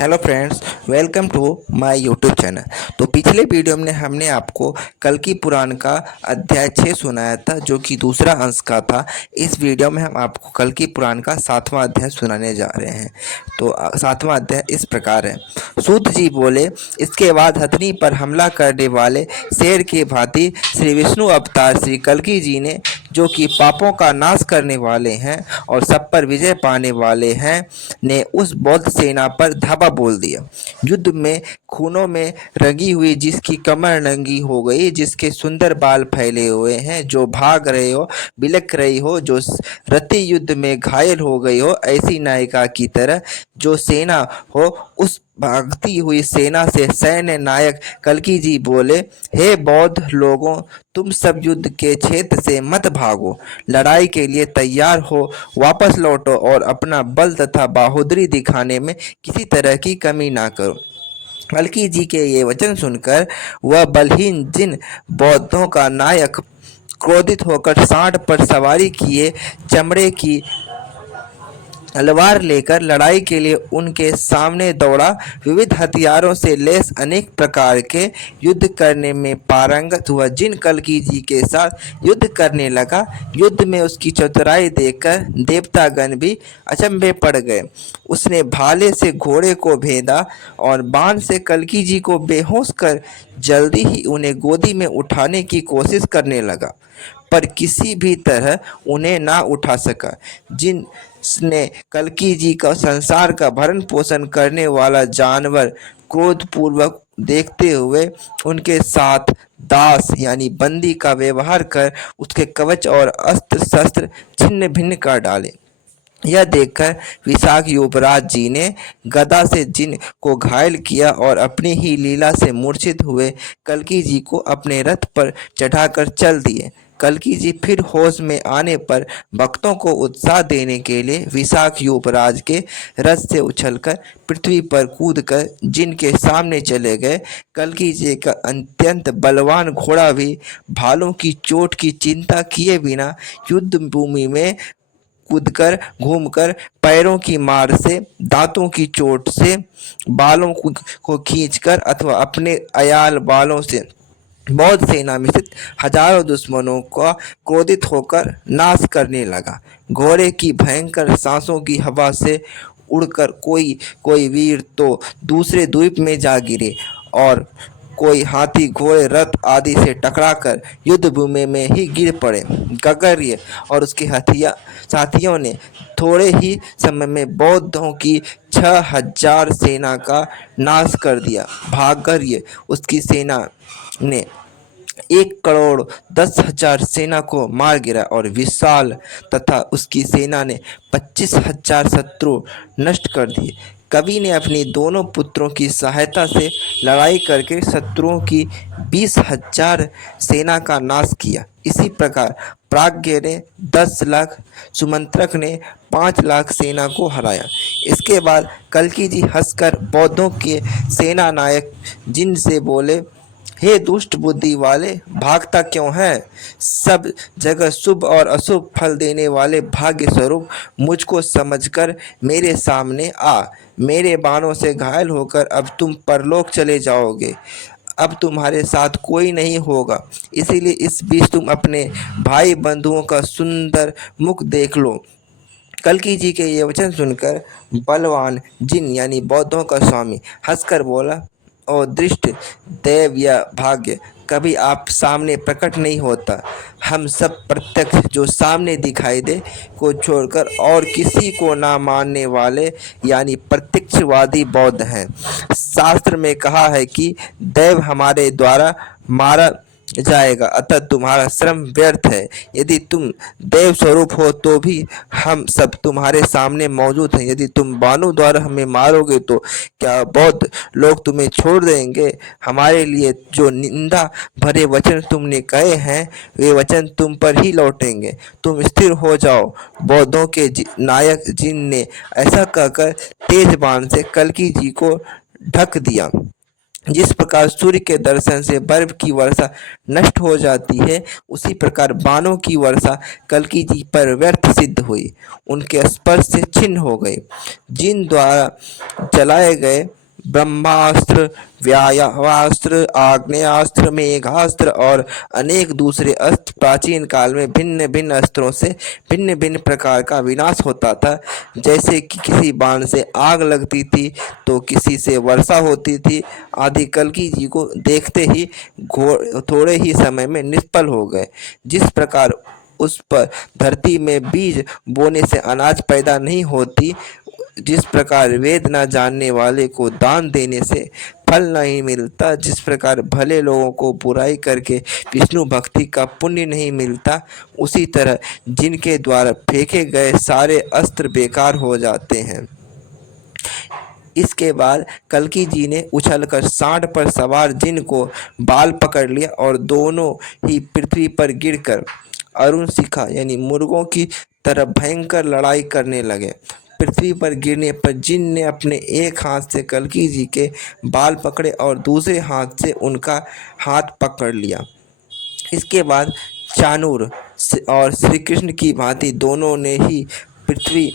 Hello friends, welcome to my YouTube channel. तो पिछले video में हमने आपको कल की पुराण का अध्याय 6 सुनाया था, जो कि दूसरा अंश का था। इस वीडियो में हम आपको कल की पुराण का 7वां अध्याय सुनाने जा रहे हैं। तो 7वां अध्याय इस प्रकार है। सूत जी बोले, इसके बाद हथनी पर हमला करने वाले शेर के भांति श्री विष्णु अवतार श्री कल्कि जी ने, जो कि पापों का नाश करने वाले हैं और सब पर विजय पाने वाले हैं, ने उस बौद्ध सेना पर धावा बोल दिया। युद्ध में खूनों में रंगी हुई, जिसकी कमर नंगी हो गई, जिसके सुंदर बाल फैले हुए हैं, जो भाग रहे हो, बिलख रही हो, जो रति युद्ध में घायल हो गई हो, ऐसी नायिका की तरह जो सेना हो, उस भागती हुई सेना से सैन्य नायक कल्कि जी बोले, हे बौद्ध लोगों, तुम सब युद्ध के क्षेत्र से मत भागो, लड़ाई के लिए तैयार हो, वापस लौटो और अपना बल तथा बहादुरी दिखाने में किसी तरह की कमी ना करो। कल्कि जी के ये वचन सुनकर वह बलहीन जिन बौद्धों का नायक क्रोधित होकर सांड पर सवारी किए चमड़े की तलवार लेकर लड़ाई के लिए उनके सामने दौड़ा। विविध हथियारों से लैस अनेक प्रकार के युद्ध करने में पारंगत हुआ जिन कल्कि जी के साथ युद्ध करने लगा। युद्ध में उसकी चतुराई देखकर देवतागण भी अचंभे पड़ गए। उसने भाले से घोड़े को भेदा और बाण से कल्कि जी को बेहोश कर जल्दी ही उन्हें गोदी में उठाने की कोशिश करने लगा, पर किसी भी तरह उन्हें ना उठा सका। जिसने कल्कि जी का संसार का भरण पोषण करने वाला जानवर क्रोधपूर्वक देखते हुए उनके साथ दास यानी बंदी का व्यवहार कर उसके कवच और अस्त्र शस्त्र छिन्न भिन्न कर डाले। यह देखकर विशाख युवराज जी ने गदा से जिन को घायल किया और अपनी ही लीला से मूर्छित हुए कल्कि जी को अपने रथ पर चढ़ाकर चल दिए। कल्कि जी फिर होश में आने पर भक्तों को उत्साह देने के लिए विशाख युवराज के रथ से उछलकर पृथ्वी पर कूदकर जिनके सामने चले गए। कल्कि जी का अत्यंत बलवान घोड़ा भी भालों की चोट की चिंता किए बिना युद्ध भूमि में कूदकर घूमकर पैरों की मार से, दांतों की चोट से, बालों को खींचकर अथवा अपने अयाल बालों से बौद्ध सेना में स्थित हजारों दुश्मनों का क्रोधित होकर नाश करने लगा। घोड़े की भयंकर सांसों की हवा से उड़कर कोई कोई वीर तो दूसरे द्वीप में जा गिरे और कोई हाथी घोड़े रथ आदि से टकराकर युद्ध भूमि में ही गिर पड़े। गगर्य और उसके साथियों ने थोड़े ही समय में बौद्धों की 6000 सेना का नाश कर दिया। भागर्य उसकी सेना ने 1,10,000 सेना को मार गिरा और विशाल तथा उसकी सेना ने 25,000 शत्रु नष्ट कर दिए। कवि ने अपनी दोनों पुत्रों की सहायता से लड़ाई करके शत्रुओं की 20,000 सेना का नाश किया। इसी प्रकार प्राज्ञ ने 10 लाख, सुमंत्रक ने 5 लाख सेना को हराया। इसके बाद कल्कि जी हंसकर बौद्धों के सेना नायक जिन से बोले, हे दुष्ट बुद्धि वाले, भागता क्यों है? सब जगह शुभ और अशुभ फल देने वाले भाग्य स्वरूप मुझको समझकर मेरे सामने आ। मेरे बाणों से घायल होकर अब तुम परलोक चले जाओगे। अब तुम्हारे साथ कोई नहीं होगा, इसीलिए इस बीच तुम अपने भाई बंधुओं का सुंदर मुख देख लो। कल्कि जी के ये वचन सुनकर बलवान जिन यानी बौद्धों का स्वामी हंसकर बोला, और दृष्ट देव या भाग्य कभी आप सामने प्रकट नहीं होता। हम सब प्रत्यक्ष जो सामने दिखाई दे को छोड़कर और किसी को ना मानने वाले यानी प्रत्यक्षवादी बौद्ध हैं। शास्त्र में कहा है कि देव हमारे द्वारा मारा जाएगा, अतः तुम्हारा श्रम व्यर्थ है। यदि तुम देव स्वरूप हो तो भी हम सब तुम्हारे सामने मौजूद हैं। यदि तुम बाणों द्वारा हमें मारोगे तो क्या बौद्ध लोग तुम्हें छोड़ देंगे? हमारे लिए जो निंदा भरे वचन तुमने कहे हैं वे वचन तुम पर ही लौटेंगे। तुम स्थिर हो जाओ। बौद्धों के नायक जिन ने ऐसा कहकर तेज बाण से कल्कि जी को ढक दिया। जिस प्रकार सूर्य के दर्शन से बर्फ की वर्षा नष्ट हो जाती है, उसी प्रकार बाणों की वर्षा कल्कि जी पर व्यर्थ सिद्ध हुई, उनके स्पर्श से छिन्न हो गए। जिन द्वारा चलाए गए ब्रह्मास्त्र, व्यायावास्त्र, आग्नेयास्त्र, मेघास्त्र और अनेक दूसरे अस्त्र प्राचीन काल में भिन्न भिन्न अस्त्रों से भिन्न भिन्न प्रकार का विनाश होता था। जैसे कि किसी बाण से आग लगती थी तो किसी से वर्षा होती थी आदि। कल्कि जी को देखते ही थोड़े ही समय में निष्फल हो गए। जिस प्रकार उस पर धरती में बीज बोने से अनाज पैदा नहीं होती, जिस प्रकार वेद न जानने वाले को दान देने से फल नहीं मिलता, जिस प्रकार भले लोगों को बुराई करके विष्णु भक्ति का पुण्य नहीं मिलता, उसी तरह जिनके द्वारा फेंके गए सारे अस्त्र बेकार हो जाते हैं। इसके बाद कल्कि जी ने उछलकर सांड पर सवार जिन को बाल पकड़ लिया और दोनों ही पृथ्वी पर गिरकर अरुण शिखा यानी मुर्गों की तरह भयंकर लड़ाई करने लगे। पृथ्वी पर गिरने पर जिन ने अपने एक हाथ से कल्कि जी के बाल पकड़े और दूसरे हाथ से उनका हाथ पकड़ लिया। इसके बाद चाणूर और श्री कृष्ण की भांति दोनों ने ही पृथ्वी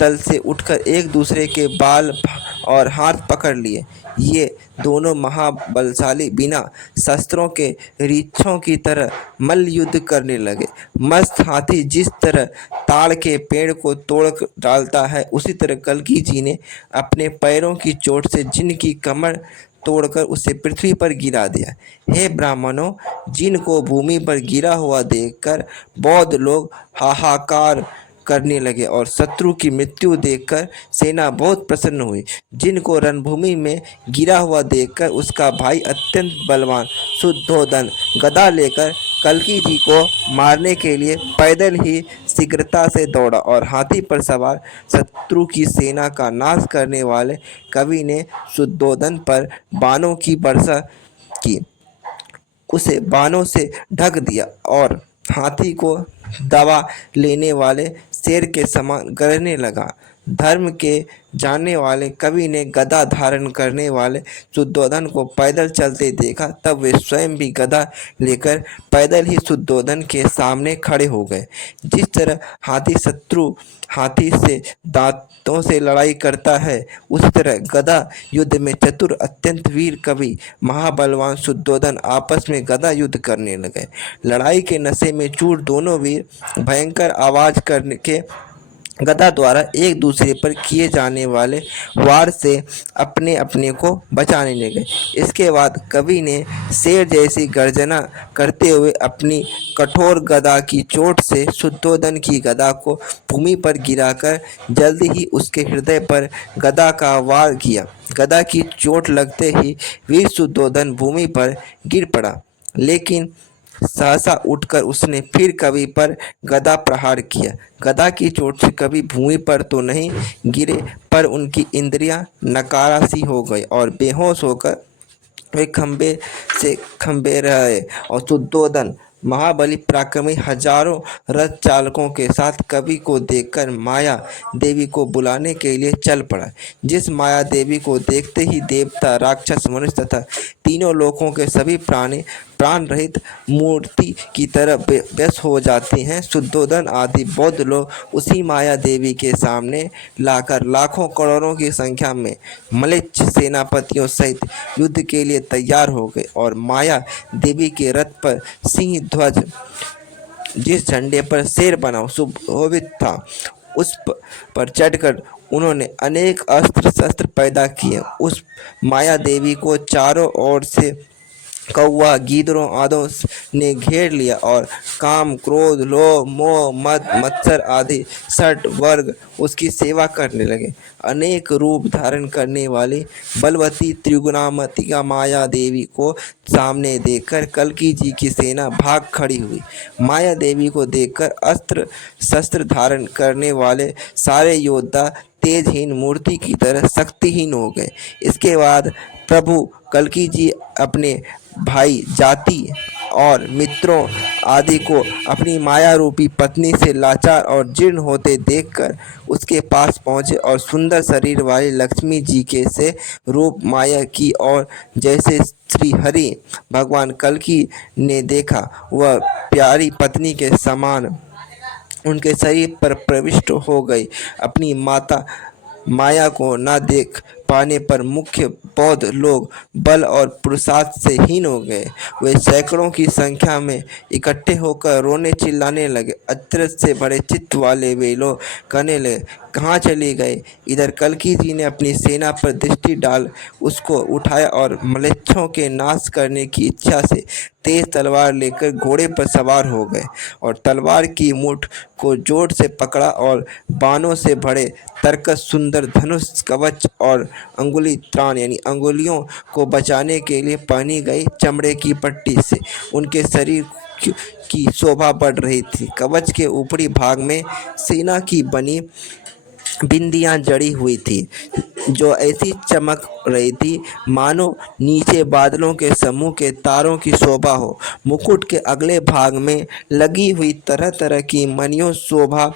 तल से उठकर एक दूसरे के बाल और हाथ पकड़ लिए। ये दोनों महाबलशाली बिना शस्त्रों के रीछों की तरह मल्ल युद्ध करने लगे। मस्त हाथी जिस तरह ताड़ के पेड़ को तोड़ डालता है, उसी तरह कल्कि जी ने अपने पैरों की चोट से जिन की कमर तोड़कर उसे पृथ्वी पर गिरा दिया। हे ब्राह्मणों, जिन को भूमि पर गिरा हुआ देखकर बौद्ध लोग हाहाकार करने लगे और शत्रु की मृत्यु देखकर सेना बहुत प्रसन्न हुई। जिनको रणभूमि में गिरा हुआ देखकर उसका भाई अत्यंत बलवान शुद्धोधन गदा लेकर कल्कि जी को मारने के लिए पैदल ही शीघ्रता से दौड़ा और हाथी पर सवार शत्रु की सेना का नाश करने वाले कवि ने शुद्धोधन पर बाणों की वर्षा की, उसे बाणों से ढक दिया और हाथी को दबा लेने वाले शेर के समान गरजने लगा। धर्म के जानने वाले कवि ने गदा धारण करने वाले शुद्धोधन को पैदल चलते देखा, तब वे स्वयं भी गदा लेकर पैदल ही शुद्धोधन के सामने खड़े हो गए। जिस तरह हाथी से दांतों से लड़ाई करता है, उसी तरह गदा युद्ध में चतुर अत्यंत वीर कवि महाबलवान शुद्धोधन आपस में गदा युद्ध करने लगे। लड़ाई के नशे में चूर दोनों वीर भयंकर आवाज करने के गदा द्वारा एक दूसरे पर किए जाने वाले वार से अपने अपने को बचाने लगे। इसके बाद कवि ने शेर जैसी गर्जना करते हुए अपनी कठोर गदा की चोट से शुद्धोधन की गदा को भूमि पर गिराकर जल्दी ही उसके हृदय पर गदा का वार किया। गदा की चोट लगते ही वीर शुद्धोधन भूमि पर गिर पड़ा, लेकिन सहसा उठकर उसने फिर कवि पर गदा प्रहार किया। गदा की चोट से कवि भूमि पर तो नहीं गिरे, पर उनकी इंद्रियां नकारा सी हो गई और बेहोश होकर वे खंबे से खंबे रहे और शुद्धोधन महाबली पराक्रमी हजारों रथ चालकों के साथ कवि को देखकर माया देवी को बुलाने के लिए चल पड़ा। जिस माया देवी को देखते ही देवता, राक्षस, मनुष्य तथा तीनों लोकों के सभी प्राणी प्राण रहित मूर्ति की तरह व्यस्त हो जाते हैं। शुद्धोधन आदि बौद्ध लोग उसी माया देवी के सामने लाकर लाखों करोड़ों की संख्या में मलेच्छ सेनापतियों सहित युद्ध के लिए तैयार हो गए और माया देवी के रथ पर सिंह ध्वज, जिस झंडे पर शेर बना सुशोभित था, उस पर चढ़कर उन्होंने अनेक अस्त्र शस्त्र पैदा किए। उस माया देवी को चारों ओर से कौवा, गीदड़ों आदि ने घेर लिया और काम, क्रोध, लोभ, मोह, मद, मत्सर आदि षट वर्ग उसकी सेवा करने लगे। अनेक रूप धारण करने वाली बलवती त्रिगुणात्मिका माया देवी को सामने देखकर कल्कि जी की सेना भाग खड़ी हुई। माया देवी को देखकर अस्त्र शस्त्र धारण करने वाले सारे योद्धा तेजहीन मूर्ति की तरह शक्तिहीन हो गए। इसके बाद प्रभु कल्कि जी अपने भाई जाति और मित्रों आदि को अपनी माया रूपी पत्नी से लाचार और जीर्ण होते देखकर उसके पास पहुँचे और सुंदर शरीर वाली लक्ष्मी जी के से रूप माया की और जैसे श्री हरि भगवान कल्कि ने देखा वह प्यारी पत्नी के समान उनके शरीर पर प्रविष्ट हो गई। अपनी माता माया को न देख पाने पर मुख्य बौद्ध लोग बल और पुरुषार्थ से हीन हो गए। वे सैकड़ों की संख्या में इकट्ठे होकर रोने चिल्लाने लगे। अचरज से बड़े चित्त वाले वे लोग कहने लगे, कहाँ चली गए? इधर कल्कि जी ने अपनी सेना पर दृष्टि डाल उसको उठाया और म्लेच्छों के नाश करने की इच्छा से तेज तलवार लेकर घोड़े पर सवार हो गए और तलवार की मुठ को जोर से पकड़ा और बाणों से भरे तरकस सुंदर धनुष कवच और अंगुली त्राण यानी अंगुलियों को बचाने के लिए पहनी गई चमड़े की पट्टी से उनके शरीर की शोभा बढ़ रही थी। कवच के ऊपरी भाग में सेना की बनी बिंदियां जड़ी हुई थी जो ऐसी चमक रही थी मानो नीचे बादलों के समूह के तारों की शोभा हो। मुकुट के अगले भाग में लगी हुई तरह तरह की मणियों शोभा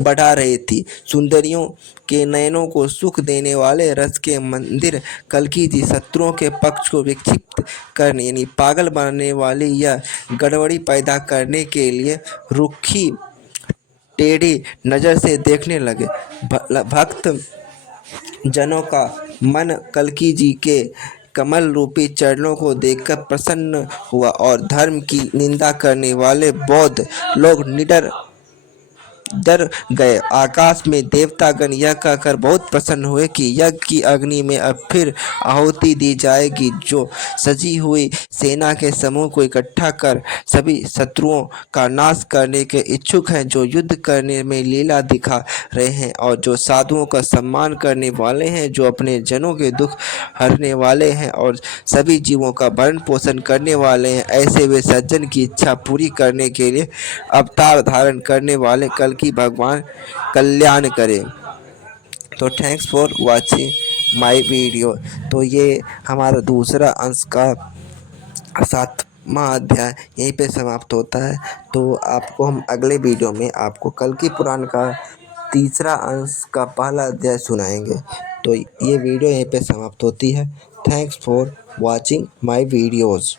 बढ़ा रही थी। सुंदरियों के नयनों को सुख देने वाले रस के मंदिर कल्कि जी शत्रुओं के पक्ष को विक्षिप्त करने यानी पागल बनाने वाली या गड़बड़ी पैदा करने के लिए रुखी टेढ़ी नज़र से देखने लगे। भक्त जनों का मन कल्कि जी के कमल रूपी चरणों को देखकर प्रसन्न हुआ और धर्म की निंदा करने वाले बौद्ध लोग निडर डर गए। आकाश में देवतागण यह कहकर बहुत प्रसन्न हुए कि यज्ञ की अग्नि में अब फिर आहुति दी जाएगी। जो सजी हुई सेना के समूह को इकट्ठा कर सभी शत्रुओं का नाश करने के इच्छुक हैं, जो युद्ध करने में लीला दिखा रहे हैं और जो साधुओं का सम्मान करने वाले हैं, जो अपने जनों के दुख हरने वाले हैं और सभी जीवों का भरण पोषण करने वाले हैं, ऐसे वे सज्जन की इच्छा पूरी करने के लिए अवतार धारण करने वाले कल की भगवान कल्याण करे। तो thanks for watching my video. तो ये हमारा दूसरा अंश का 7वां अध्याय यहीं पे समाप्त होता है। तो आपको हम अगले वीडियो में आपको कल्कि पुराण का तीसरा अंश का पहला अध्याय सुनाएंगे। तो ये वीडियो यहीं पे समाप्त होती है। Thanks for watching my videos.